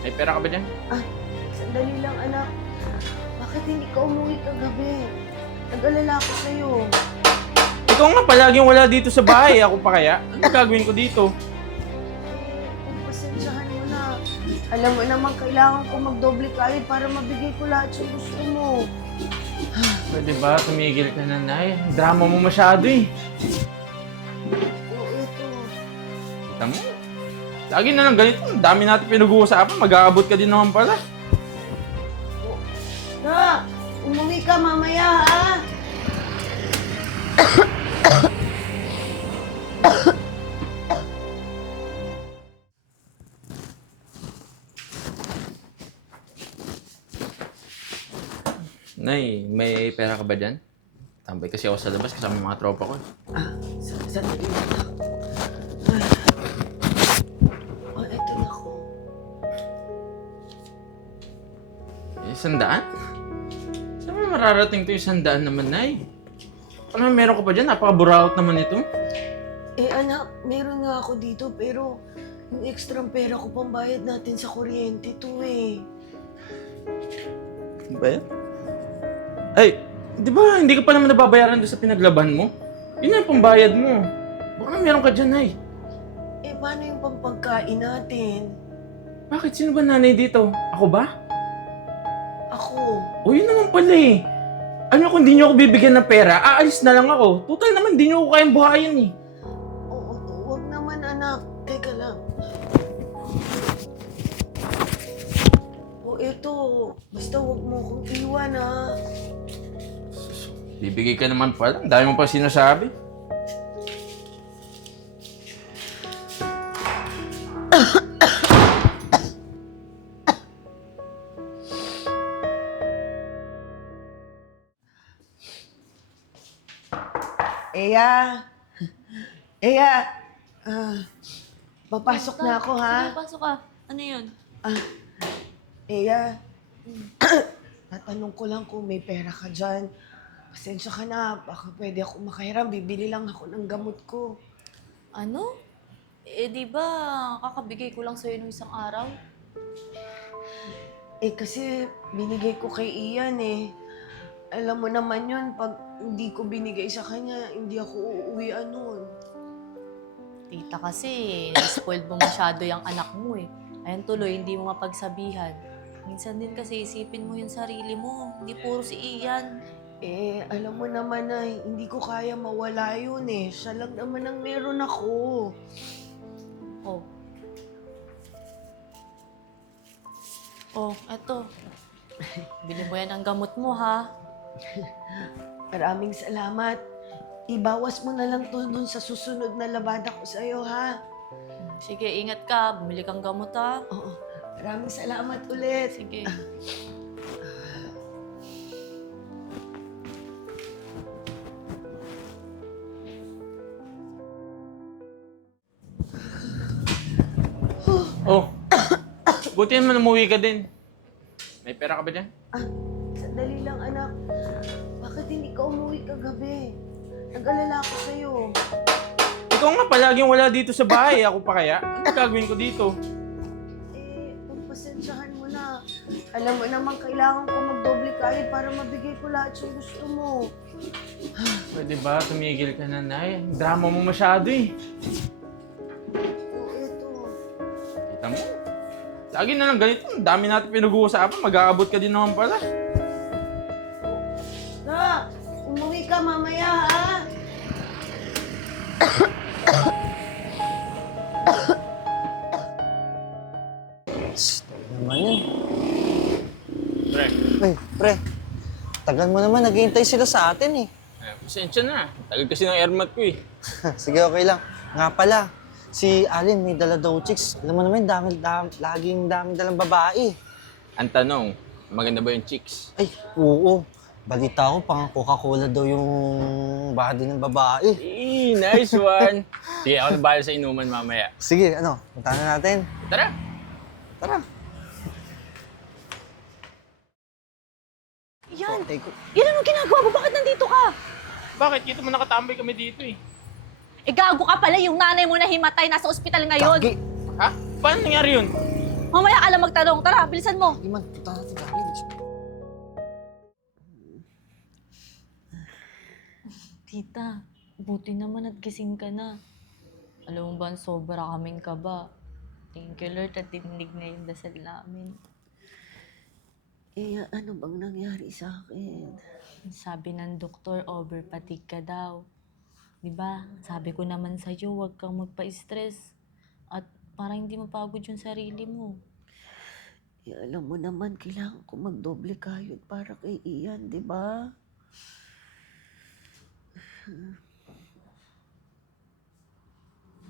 May pera ka ba dyan? Sandali lang, anak. Bakit hindi ka umuwi kagabi? Nag-alala ako sa'yo. Ikaw nga palaging wala dito sa bahay. Ako pa kaya? Ano gagawin ko dito? Eh, pagpasensyahan mo na. Alam mo naman, kailangan ko magdoble kayod para mabigay ko lahat yung gusto mo. Pwede ba? Tumigil ka na, Nay. Drama mo masyado eh. Oo, ito. Kita mo? Lagi na lang ganito. Ang dami natin pinag-uusapan. Mag-aabot ka din naman pala. Na, umuwi ka mamaya, ha? Nay, may pera ka ba dyan? Tambay kasi ako sa labas kasama yung mga tropa ko. eh. Ah, sa- sandali lang, Eh, sandaan? Saan mo mararating to yung sandaan naman, Nay? Ano meron ka pa dyan? Napaka-buraot naman ito. Eh, anak, meron nga ako dito, pero yung extra pera ko pambayad natin sa kuryente to, eh. Ano ba yan? Ay, di ba hindi ka pa naman nababayaran doon sa pinaglaban mo? Yun ang pambayad mo. Baka meron ka dyan, Nay. Eh, paano yung pampagkain natin? Bakit? Sino ba nanay dito? Ako ba? Ako. O yun naman pala eh. Ano kung di nyo ako bibigyan ng pera, aalis na lang ako. Total naman, di nyo ako kayang buhayin eh. Oo, wag naman, anak. Teka lang. O, eto. Basta wag mo akong iwan, ha? Bibigay ka naman pala. Ang dami mo pa sinasabi. Eya. Eya. Ah, papasok na ako, ha? Sige, pasok ka. Ano yun? Ah, Eya. Tatanong ko lang kung may pera ka dyan. Pasensya ka na. Baka pwede ako makahiram. Bibili lang ako ng gamot ko. Ano? Eh, di ba kakabigay ko lang sa'yo nung isang araw? Eh kasi binigay ko kay Ian eh. Alam mo naman yun, pag hindi ko binigay sa kanya, hindi ako uuwian nun. Tita kasi, spoiled mo masyado yung anak mo eh. Ayun tuloy, hindi mo mapagsabihan. Minsan din kasi isipin mo yung sarili mo. Hindi puro si Ian. Eh, alam mo naman na hindi ko kaya mawala yun eh. Siya lang naman ang meron ako. Oh. Oh, eto. Bili mo yan ang gamot mo, ha? Maraming salamat. Ibawas mo na lang to dun sa susunod na labada ko sa'yo, ha? Sige, ingat ka. Bumili kang gamot, ha? Oo. Maraming salamat ulit. Sige. Oh. Buti naman umuwi ka din. May pera ka ba dyan? Ah, kagabi? Nag-alala ako sa'yo. Ikaw nga palaging wala dito sa bahay. Ako pa kaya? Ano gagawin ko dito? Eh, pagpasensyahan mo na. Alam mo naman, kailangan ko magdoble kayod para mabigay ko lahat yung gusto mo. Pwede ba? Tumigil ka na, Nay. Drama mo masyado eh. Oo, eto. Kita mo? Lagi na lang ganito. Ang dami natin pinag-uusapan. Mag-aabot ka din naman pala. Ka mamaya, ha? Naman yan. Pre, Ay, pre. Tagal mo naman, naghihintay sila sa atin eh. eh, pasensya na. Tagal kasi ng airmat ko eh. Sige, okay lang. Nga pala, si Alin may dala daw chicks. Alam mo naman, dami, dami, laging dami dalang babae. Ang tanong, maganda ba yung chicks? Ay, oo. Balita ko, pang Coca-Cola daw yung body ng babae. Eh, nice one. Sige, ako na bahala sa inuman mamaya. Sige, ano, punta na natin. Tara. Tara. Ian! Take ko. Ian, anong ginagawa mo? Bakit nandito ka? Bakit? Dito mo nakatambay kami dito eh. Eh, gago ka pala yung nanay mo na himatay nasa ospital ngayon. Kagi. Ha? Paano nangyari yun? Mamaya ka lang magtatanong magtanong. Tara, bilisan mo. Sige man, punta natin. Tita, buti naman at gising ka na. Alam mo ba, sobra kaming kaba. Thank you, Lord, at dinig na yung dasal namin. Eh, ano bang nangyari sa akin? Sabi ng doktor, over fatigue ka daw. 'Di ba? Sabi ko naman sa'yo, huwag kang magpa-stress. At parang hindi mapagod yung sarili mo. Eh, alam mo naman, kailangan ko magdoble kayod para kay Ian, di ba?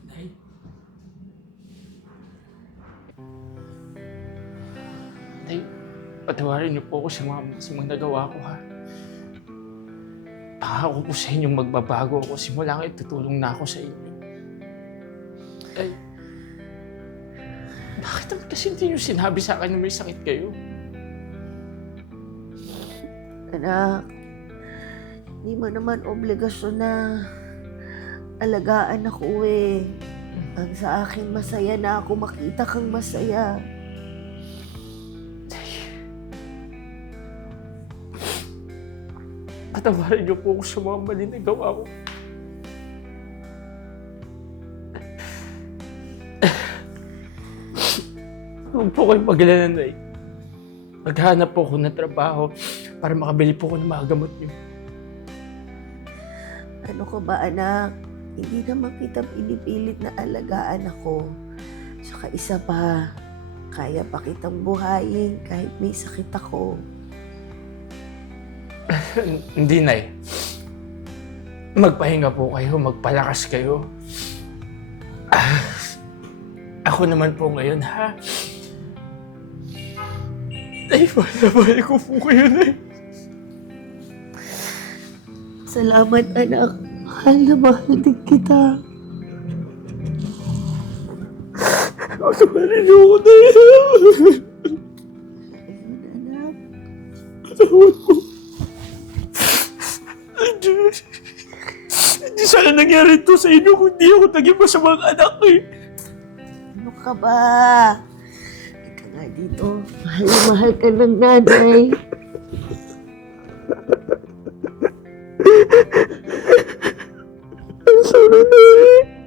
Nay. Nay, patawarin niyo po ako sa mga masamang nagawa ko, ha? Pangako po sa inyong magbabago ako. Simula ngayon, tutulong na ako sa inyo. Ay, bakit naman kasi hindi niyo sinabi sa akin na may sakit kayo? Anak, hindi mo naman obligasyon na alagaan ako eh. Ang sa akin, masaya na ako makita kang masaya. Patawarin niyo po ako sa mga mali na gawa ko. Huwag po kayong mag-alala. Maghanap po ako ng trabaho para makabili po ako ng mga gamot niyo. Ano ko ba, anak? Hindi naman kita pinipilit na alagaan ako. Saka isa pa, kaya pa kitang buhayin kahit may sakit ako. Hindi, Nay. Magpahinga po kayo, magpalakas kayo. Ah, ako naman po ngayon, ha? Nay, mahal ko po kayo, Nay. Salamat, anak. Mahal na mahal din kita. Niyo ako, Nay. Ayun, anak. Patawad ko. Hindi. Hindi sana nangyari to sa inyo kung di ako naging masamang anak ko eh. Ano ka ba? Ika nga dito. Mahal na mahal ka ng nanay. I'm sorry,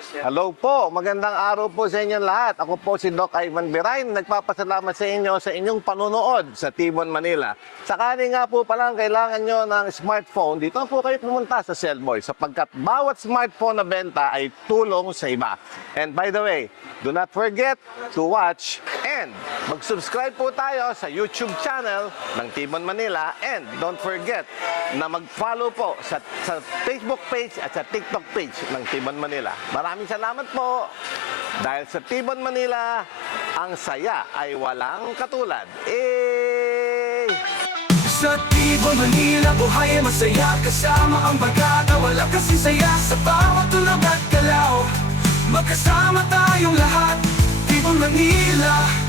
Hello po, magandang araw po sa inyong lahat. Ako po si Doc Ivan Birain, nagpapasalamat sa inyo sa inyong panunood sa Tibon, Manila. Sakali nga po palang kailangan nyo ng smartphone, dito po kayo pumunta sa Cellboy sapagkat bawat smartphone na benta ay tulong sa iba. And by the way, do not forget to watch and mag-subscribe po tayo sa YouTube channel ng Tibon, Manila and don't forget na mag-follow po sa, sa Facebook page at sa TikTok page ng Tibon, Manila. Maraming salamat po. Dahil sa Tibon, Manila, ang saya ay walang katulad. Eh! Sa Tibo, Manila, buhay ay masaya Kasama ang bagata, wala kasi saya Sa bawat tulog at galaw Magkasama tayong lahat Tibo, Manila,